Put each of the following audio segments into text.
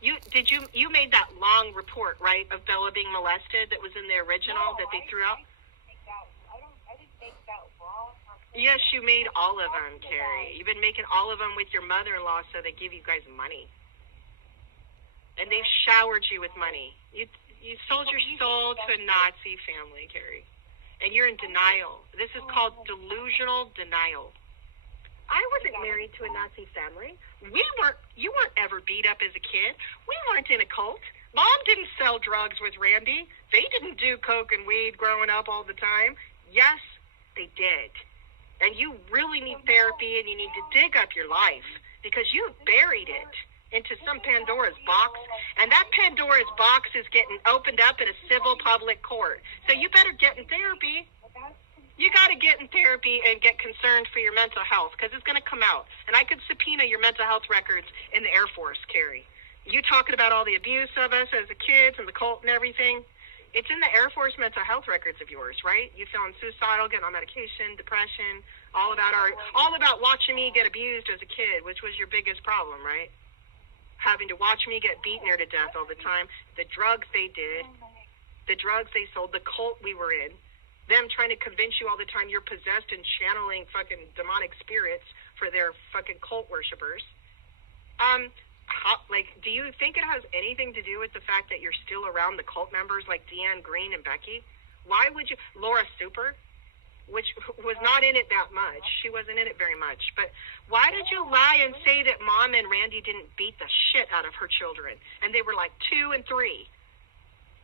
You made that long report, right, of Bella being molested that was in the original that they threw out? I didn't make that long. Yes, you made all of them, Carrie. You've been making all of them with your mother-in-law so they give you guys money. And they've showered you with money. You sold your soul to a Nazi family, Carrie. And you're in denial. This is called delusional denial. I wasn't married to a Nazi family. You weren't ever beat up as a kid. We weren't in a cult. Mom didn't sell drugs with Randy. They didn't do coke and weed growing up all the time. Yes, they did. And you really need therapy, and you need to dig up your life because you've buried it into some Pandora's box, and that Pandora's box is getting opened up in a civil public court. So you better get in therapy. You got to get in therapy and get concerned for your mental health because it's going to come out. And I could subpoena your mental health records in the Air Force, Carrie. You talking about all the abuse of us as the kids and the cult and everything. It's in the Air Force mental health records of yours, right? You feeling suicidal, getting on medication, depression, all about watching me get abused as a kid, which was your biggest problem, right? Having to watch me get beaten to death all the time. The drugs they did, the drugs they sold, the cult we were in. Them trying to convince you all the time you're possessed and channeling fucking demonic spirits for their fucking cult worshippers. Do you think it has anything to do with the fact that you're still around the cult members like Deanne Green and Becky? Why would you? Laura Super, which was not in it that much. She wasn't in it very much. But why did you lie and say that Mom and Randy didn't beat the shit out of her children? And they were like 2 and 3.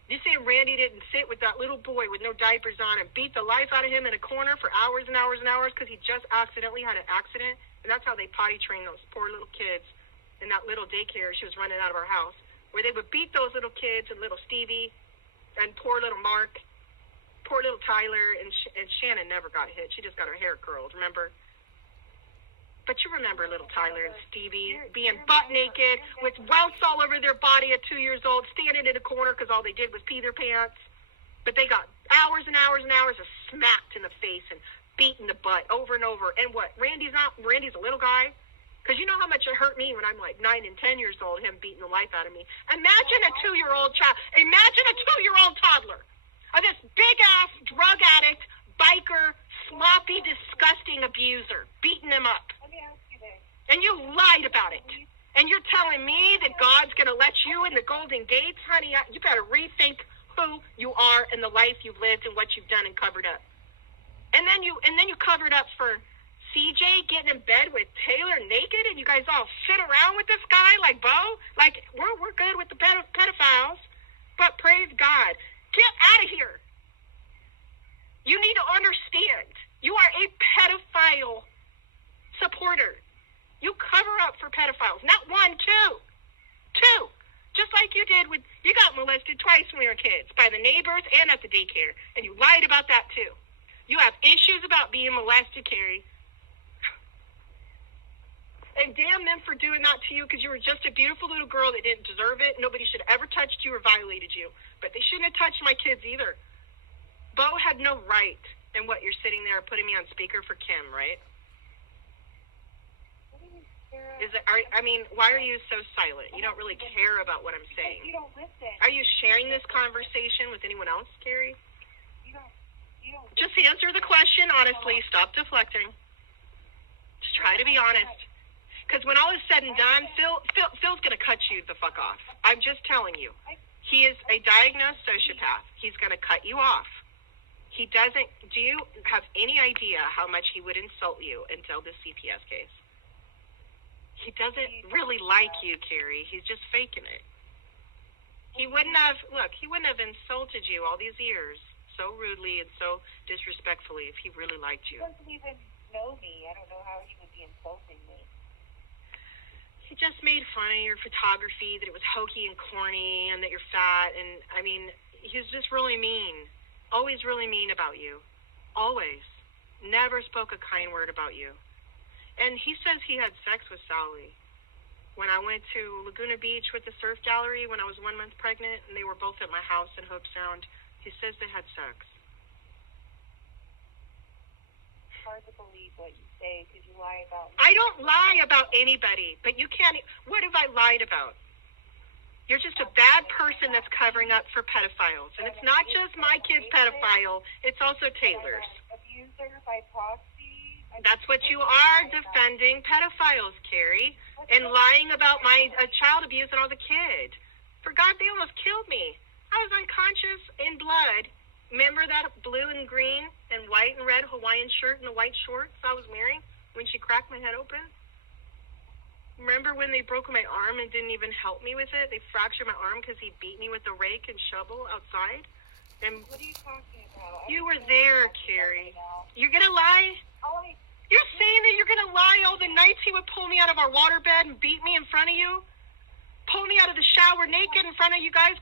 You say Randy didn't sit with that little boy with no diapers on and beat the life out of him in a corner for hours and hours and hours because he just accidentally had an accident? And that's how they potty train those poor little kids in that little daycare she was running out of our house, where they would beat those little kids and little Stevie and poor little Mark, poor little Tyler, and Shannon never got hit. She just got her hair curled, remember? But you remember little Tyler and Stevie being butt naked with welts all over their body at 2 years old, standing in a corner because all they did was pee their pants. But they got hours and hours and hours of smacked in the face and beat in the butt over and over. And what? Randy's a little guy? Because you know how much it hurt me when I'm like 9 and 10 years old, him beating the life out of me. Imagine a 2-year-old child. Imagine a 2-year-old toddler. This big-ass drug addict, biker, sloppy, disgusting abuser beating him up. And you lied about it. And you're telling me that God's going to let you in the golden gates? Honey, you better rethink who you are and the life you've lived and what you've done and covered up. And then you covered up for CJ getting in bed with Taylor naked, and you guys all sit around with this guy like Bo? Like, we're good with the pedophiles, but praise God. Get out of here. You need to understand. You are a pedophile supporter. You cover up for pedophiles. Not 1, 2. 2. Just like you did you got molested twice when we were kids by the neighbors and at the daycare. And you lied about that too. You have issues about being molested, Carrie. And damn them for doing that to you because you were just a beautiful little girl that didn't deserve it. Nobody should have ever touched you or violated you. But they shouldn't have touched my kids either. Bo had no right in what you're sitting there putting me on speaker for Kim, right? Why are you so silent? You don't really care about what I'm saying. You don't listen. Are you sharing this conversation with anyone else, Carrie? You don't. Just answer the question honestly. Stop deflecting. Just try to be honest. Because when all is said and done, Phil's going to cut you the fuck off. I'm just telling you. He is a diagnosed sociopath. He's going to cut you off. He doesn't. Do you have any idea how much he would insult you until this CPS case? He doesn't really like you, Carrie. He's just faking it. He wouldn't have insulted you all these years so rudely and so disrespectfully if he really liked you. He doesn't even know me. I don't know how he would be insulting me. He just made fun of your photography, that it was hokey and corny, and that you're fat. And, he was just really mean. Always really mean about you. Always. Never spoke a kind word about you. And he says he had sex with Sally. When I went to Laguna Beach with the surf gallery when I was 1 month pregnant, and they were both at my house in Hope Sound, he says they had sex. It's hard to believe what you say because you lie about me. I don't lie about anybody, but you can't. What have I lied about? You're just a bad person that's covering up for pedophiles. And it's not just my kid's pedophile, it's also Taylor's. Abuser by proxy. That's what you are, defending pedophiles, Carrie, and lying about my child abuse when I was a kid. For God, they almost killed me. I was unconscious in blood. Remember that blue and green and white and red Hawaiian shirt and the white shorts I was wearing when she cracked my head open? Remember when they broke my arm and didn't even help me with it? They fractured my arm because he beat me with a rake and shovel outside. And what are you talking about? You were there, Carrie. You're going to lie? You're saying that you're going to lie all the nights he would pull me out of our waterbed and beat me in front of you? Pull me out of the shower naked in front of you guys,